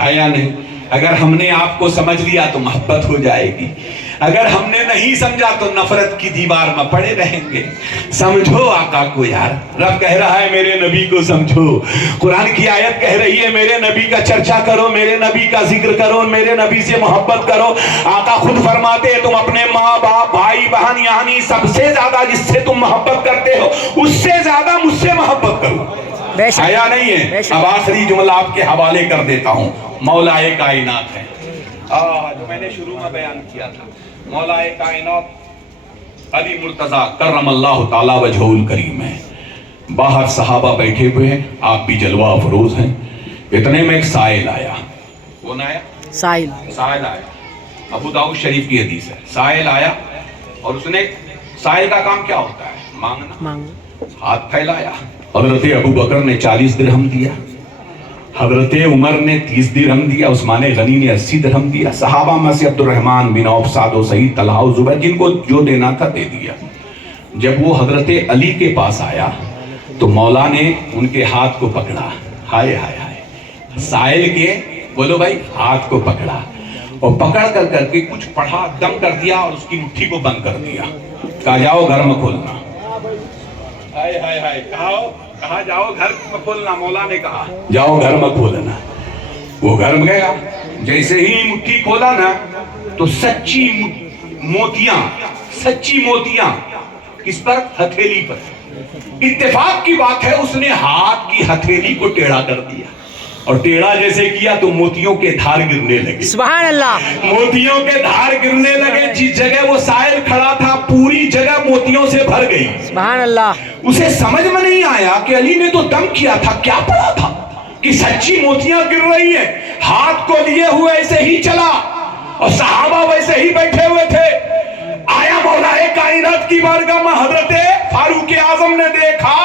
ہے یا نہیں؟ اگر ہم نے آپ کو سمجھ لیا تو محبت ہو جائے گی، اگر ہم نے نہیں سمجھا تو نفرت کی دیوار میں پڑے رہیں گے۔ سمجھو آقا کو یار، رب کہہ رہا ہے میرے نبی کو سمجھو، قرآن کی آیت کہہ رہی ہے میرے نبی کا چرچا کرو، میرے نبی کا ذکر کرو، میرے نبی سے محبت کرو۔ آقا خود فرماتے ہیں تم اپنے ماں باپ بھائی بہن یعنی سب سے زیادہ جس سے تم محبت کرتے ہو اس سے زیادہ مجھ سے محبت کرو۔ آیا نہیں ہے؟ اب آخری جملہ آپ کے حوالے کر دیتا ہوں، مولا کائنات ہے جو میں نے شروع میں بیان کیا تھا۔ مولا کائنات علی مرتضیٰ کرم اللہ تعالی وجہہ الکریم ہے، باہر صحابہ بیٹھے ہوئے ہیں، آپ بھی جلوہ افروز ہیں۔ اتنے میں ایک سائل آیا۔ کون آیا؟ سائل آیا۔ ابو داؤد شریف کی حدیث ہے۔ سائل آیا اور اس نے، سائل کا کام کیا ہوتا ہے؟ مانگنا۔ ہاتھ پھیلایا، حضرت ابو بکر نے 40 درہم دیا، حضرت عمر نے 30 درہم دیا، عثمان غنی نے 80 درہم دیا، صحابہ میں سے عبد الرحمن بن عوف، سعد و سعید، طلحہ و زبیر، جن کو جو دینا تھا دے دیا۔ جب وہ حضرت علی کے پاس آیا تو مولا نے ان کے ہاتھ کو پکڑا، ہائے ہائے ہائے، سائل کے بولو بھائی ہاتھ کو پکڑا اور پکڑ کر کے کچھ پڑھا، دم کر دیا اور اس کی مٹھی کو بند کر دیا، کہا جاؤ گھر میں کھولنا۔ ہائے ہائے ہائے، کہا جاؤ گھر میں کھولنا، مولا نے کہا جاؤ گھر میں کھولنا۔ وہ گھر میں گیا، جیسے ہی مٹھی کھولا نا تو سچی موتیاں کس پر؟ ہتھیلی پر۔ اتفاق کی بات ہے اس نے ہاتھ کی ہتھیلی کو ٹیڑھا کر دیا، اور ٹیڑھا جیسے کیا تو موتیوں کے دھار گرنے لگے۔ سبحان اللہ، موتیوں کے دھار گرنے لگے۔ جس جگہ وہ سائل کھڑا تھا پوری جگہ موتیوں سے بھر گئی۔ سبحان اللہ۔ اسے سمجھ میں نہیں آیا کہ علی نے تو دم کیا تھا، کیا پڑا تھا کہ سچی موتیاں گر رہی ہیں۔ ہاتھ کو لیے ہوئے ایسے ہی چلا اور صحابہ ویسے ہی بیٹھے ہوئے تھے۔ آیا مولا کائنات کی بارگاہ میں، حضرت فاروق اعظم نے دیکھا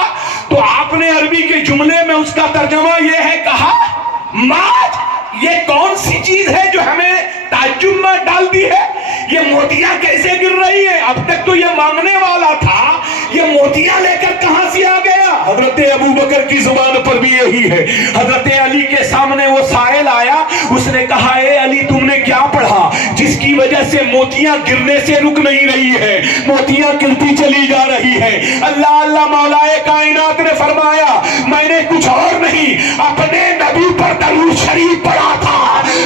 تو آپ نے عربی کے جملے میں اس کا ترجمہ یہ ہے کہا، مات یہ کون سی چیز ہے جو ہمیں تعجب میں ڈال دی ہے؟ یہ موتیاں کیسے گر رہی ہیں؟ اب تک تو یہ مانگنے والا تھا، یہ موتیاں لے کر کہاں سے آ گیا؟ حضرت ابو بکر کی زبان پر بھی یہی ہے۔ حضرت علی کے سامنے وہ سائل آیا، اس نے کہا اے علی تم نے کیا پڑھا جس کی وجہ سے موتیاں گرنے سے رک نہیں رہی ہے، موتیاں گرتی چلی جا رہی ہے؟ اللہ اللہ، مولا کائنات نے فرمایا میں نے کچھ اور نہیں اپنے نبی پر درود شریف پڑھا تھا۔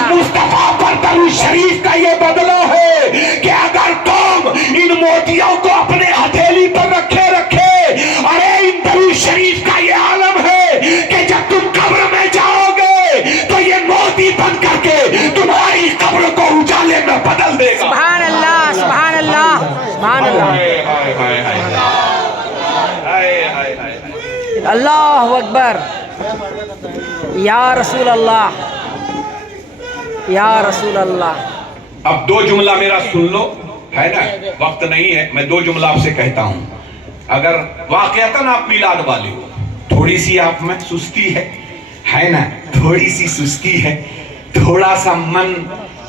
مصطفیٰ پر درود شریف کا یہ بدلہ ہے کہ اگر تم ان موتیوں کو اپنے ہتھیلی پر رکھے ارے ان درود شریف کا یہ عالم ہے کہ جب تم قبر میں جاؤ گے تو یہ موتی بن کر کے تمہاری قبر کو اجالے میں بدل دے گا۔ سبحان اللہ، سبحان اللہ، سبحان اللہ، اللہ اکبر، یا رسول اللہ، یا رسول اللہ۔ اب دو جملہ میرا سن لو، ہے نا وقت نہیں ہے، میں دو جملہ آپ سے کہتا ہوں۔ اگر واقعتاً آپ میلاد والے ہو، تھوڑی سی آپ میں سستی ہے نا، تھوڑی سی سستی ہے، تھوڑا سا من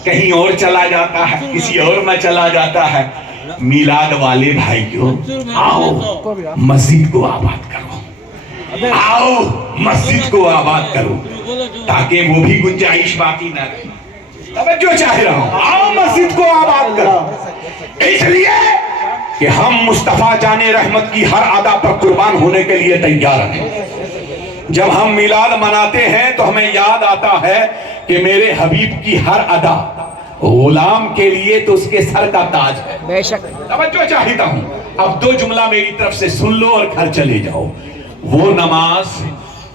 کہیں اور چلا جاتا ہے، کسی اور میں چلا جاتا ہے، میلاد والے بھائیوں آؤ مسجد کو آباد کرو، آؤ مسجد کو آباد کرو تاکہ وہ بھی گنجائش باقی نہ رہے۔ توجہ چاہ رہا ہوں، آؤ مسجد کو آباد کرو، اس لیے کہ ہم مصطفیٰ جان رحمت کی ہر ادا پر قربان ہونے کے لیے تیار ہیں۔ جب ہم میلاد مناتے ہیں تو ہمیں یاد آتا ہے کہ میرے حبیب کی ہر ادا غلام کے لیے تو اس کے سر کا تاج ہے۔ بے شک، توجہ چاہتا ہوں۔ اب دو جملہ میری طرف سے سن لو اور گھر چلے جاؤ۔ وہ نماز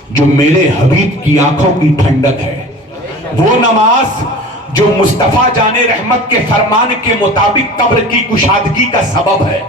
جو میرے حبیب کی آنکھوں کی ٹھنڈک ہے، وہ نماز جو مصطفیٰ جان رحمت کے فرمان کے مطابق قبر کی کشادگی کا سبب ہے،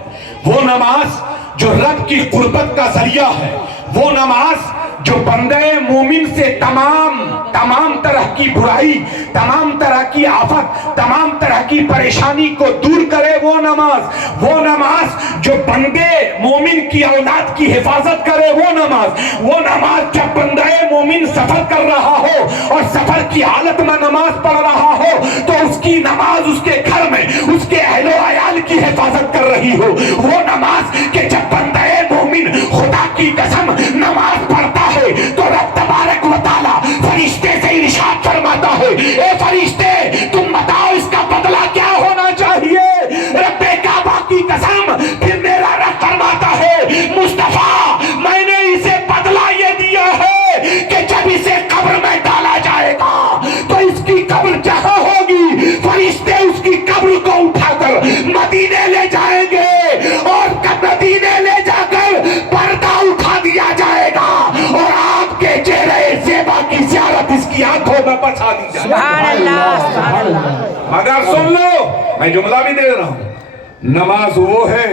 وہ نماز جو رب کی قربت کا ذریعہ ہے، وہ نماز جو بندے مومن سے تمام طرح کی برائی، تمام طرح کی آفت، تمام طرح کی پریشانی کو دور کرے، وہ نماز جو بندے مومن کی اولاد کی حفاظت کرے، وہ نماز جب بندے مومن سفر کر رہا ہو اور سفر کی حالت میں نماز پڑھ رہا ہو تو اس کی نماز اس کے گھر میں اس کے اہل و عیال کی حفاظت کر رہی ہو، وہ نماز کہ جب بندے مومن خدا کی قسم نماز پڑھتا ہے تو رب تبارک و تعالی فرشتے سے ارشاد ارشاد فرماتا ہے اے فرشتے تم بتاؤ اس کا بدلہ کیا ہونا چاہیے؟ رب کعبہ کی قسم پھر میرا رب فرماتا ہے مصطفیٰ میں نے اسے بدلہ یہ دیا ہے کہ جب اسے قبر میں ڈالا جائے گا تو اس کی قبر جہاں ہوگی فرشتے اس کی قبر کو اٹھا کر مدینے لے جائیں گے اور مدینے لے جا کر پردہ اٹھا دیا جائے گا اور آپ کے چہرے زیبا کی زیارت اس کی آنکھوں میں بچا دی جائے گی۔ سبحان اللہ سبحان اللہ۔ مگر سن لو میں جملہ بھی دے رہا ہوں، نماز وہ ہے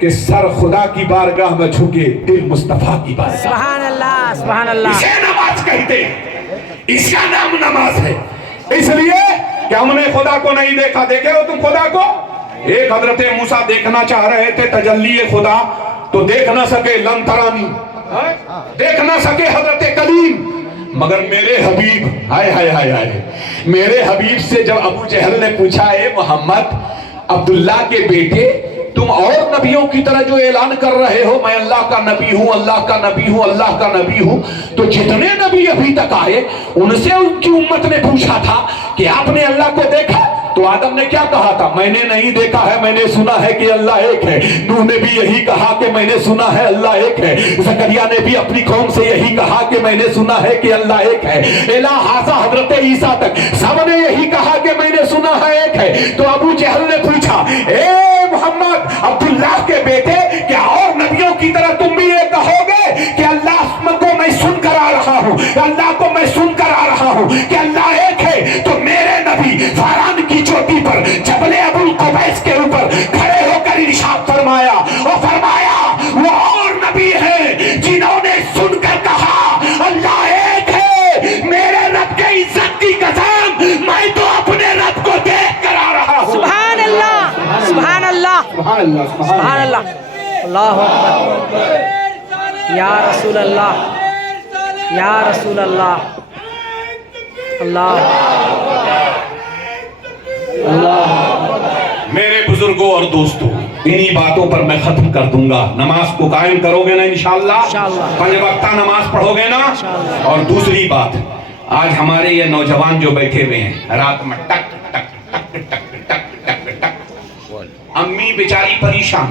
کہ سر خدا کی بارگاہ میں جھکے دل مصطفیٰ کی بارگاہ۔ سبحان اللہ سبحان اللہ۔ اسے نماز کہتے ہیں، اس کا نام نماز ہے، اس لیے کہ ہم نے خدا کو نہیں دیکھا۔ دیکھے ہو تم خدا کو؟ ایک حضرت موسیٰ دیکھنا چاہ رہے تھے تجلی خدا تو دیکھ نہ سکے لن ترانی، دیکھ نہ سکے حضرت کلیم، مگر میرے حبیب ہائے ہائے ہائے ہائے میرے حبیب سے جب ابو جہل نے پوچھا اے محمد عبداللہ کے بیٹے تم اور نبیوں کی طرح جو اعلان کر رہے ہو میں اللہ کا نبی ہوں اللہ کا نبی ہوں اللہ کا نبی ہوں، تو جتنے نبی ابھی تک آئے ان سے ان کی امت نے پوچھا تھا کہ آپ نے اللہ کو دیکھا؟ تو آدم نے کیا کہا تھا؟ میں نے نہیں دیکھا ہے، میں نے سنا ہے کہ اللہ ایک ہے۔ نوح نے بھی یہی کہا کہ میں نے سنا ہے اللہ ایک ہے۔ زکریا نے بھی اپنی قوم سے یہی کہا کہ میں نے سنا ہے کہ اللہ ایک ہے۔ الہٰذا حضرت عیسیٰ تک سب نے یہی کہا کہ میں نے سنا ہے ایک ہے۔ تو ابو جہل نے پوچھا اے محمد عبداللہ کے بیٹے کیا اور نبیوں کی طرح تم بھی یہ کہو گے کہ اللہ کو میں سن کر آ رہا ہوں، اللہ کو میں سن کر آ رہا ہوں کہ اللہ ایک ہے؟ تو میرے نبی فاران کی چوٹی پر جبل ابو القبیس کے اوپر کھڑے ہو کر ارشاد فرمایا اور فرمایا وہ اور نبی ہیں جنہوں نے سن کر کہا اللہ ایک ہے۔ میرے رب کے عزت کی قسم میں تو اپنے رب کو دیکھ کر آ رہا ہوں۔ سبحان اللہ سبحان اللہ سبحان اللہ۔ اللہ اکبر یا رسول اللہ یا رسول اللہ۔ اللہ میرے بزرگوں اور دوستوں انہی باتوں پر میں ختم کر دوں گا۔ نماز کو قائم کرو گے نا انشاءاللہ؟ پنج وقتہ نماز پڑھو گے نا؟ اور دوسری بات آج ہمارے یہ نوجوان جو بیٹھے ہوئے ہیں رات میں ٹک ٹک ٹک ٹک ٹک ٹک ٹک، امی بیچاری پریشان،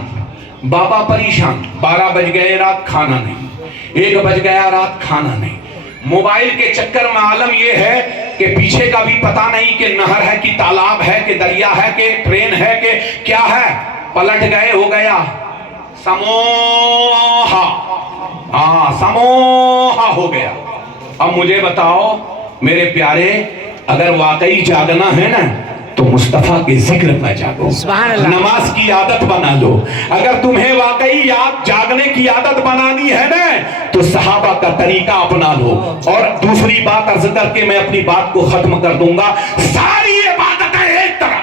بابا پریشان، 12 بج گئے رات کھانا نہیں، 1 بج گیا رات کھانا نہیں۔ موبائل کے چکر میں عالم یہ ہے کہ پیچھے کا بھی پتہ نہیں کہ نہر ہے کہ تالاب ہے کہ دریا ہے کہ ٹرین ہے کہ کیا ہے، پلٹ گئے ہو گیا سموہا، سموہا ہو گیا۔ اب مجھے بتاؤ میرے پیارے اگر واقعی جاگنا ہے نا تو مصطفیٰ کے ذکر میں جاگو، نماز کی عادت بنا لو۔ اگر تمہیں واقعی جاگنے کی عادت بنانی ہے نا تو صحابہ کا طریقہ اپنا لو۔ اور دوسری بات عرض کر کے میں اپنی بات کو ختم کر دوں گا، ساری عبادتیں ایک طرح،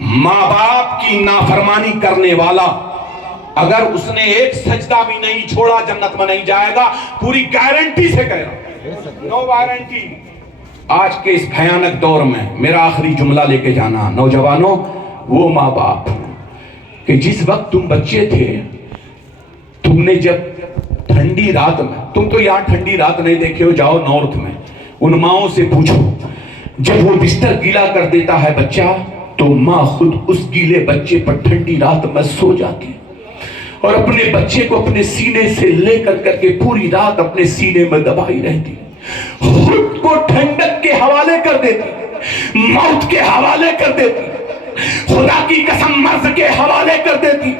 ماں باپ کی نافرمانی کرنے والا اگر اس نے ایک سجدہ بھی نہیں چھوڑا جنت میں نہیں جائے گا، پوری گارنٹی سے کہہ رہا، نو وارنٹی۔ آج کے اس بھیانک دور میں میرا آخری جملہ لے کے جانا، نوجوانوں وہ ماں باپ کہ جس وقت تم بچے تھے تم نے جب ٹھنڈی رات میں، تم تو یہاں ٹھنڈی رات نہیں دیکھے ہو، جاؤ نارتھ میں ان ماؤں سے پوچھو، جب وہ بستر گیلا کر دیتا ہے بچہ تو ماں خود اس گیلے بچے پر ٹھنڈی رات میں سو جاتی اور اپنے بچے کو اپنے سینے سے لے کر کے پوری رات اپنے سینے میں دبائی رہتی، خود کو ٹھنڈک کے حوالے کر دیتی، موت کے حوالے کر دیتی، خدا کی قسم مرض کے حوالے کر دیتی،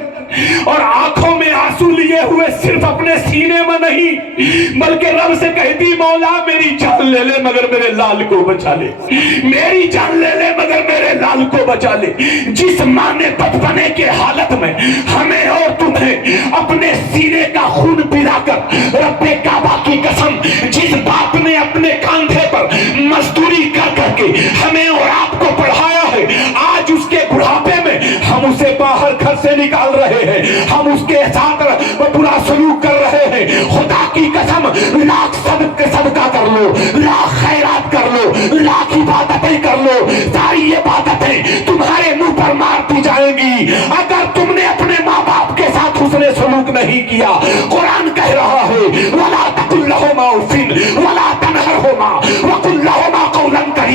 اور آنکھوں میں آنسو لیے ہوئے صرف اپنے سینے میں نہیں بلکہ رب سے کہتی مولا میری جان لے لے مگر میرے لال کو بچا لے، میری جان لے لے مگر میرے لال کو بچا لے۔ جس ماں نے بچپنے کے حالت میں ہمیں اور تمہیں اپنے سینے کا خون پلا کر، رب کعبہ کی قسم جس باپ نے اپنے کاندھے پر مزدوری کر کے ہمیں اور آپ کو پڑھایا ہے، آج اس کے بڑھاپے میں ہم اسے باہر گھر سے نکال رہے ہیں، ہم اس کے ساتھ برا سلوک کر رہے ہیں۔ خدا کی قسم لاکھ صدقہ کر لو، لاکھ خیرات کر لو، لاکھ عبادتیں کر لو، ساری عبادتیں تمہارے منہ پر مارتی جائیں گی اگر تم نے اپنے ماں باپ کے ساتھ حسن سلوک نہیں کیا۔ قرآن کہہ رہا ہے وَلَا تَقُلْ لَهُمَا أُفٍّ وَلَا تَنْهَرْهُمَا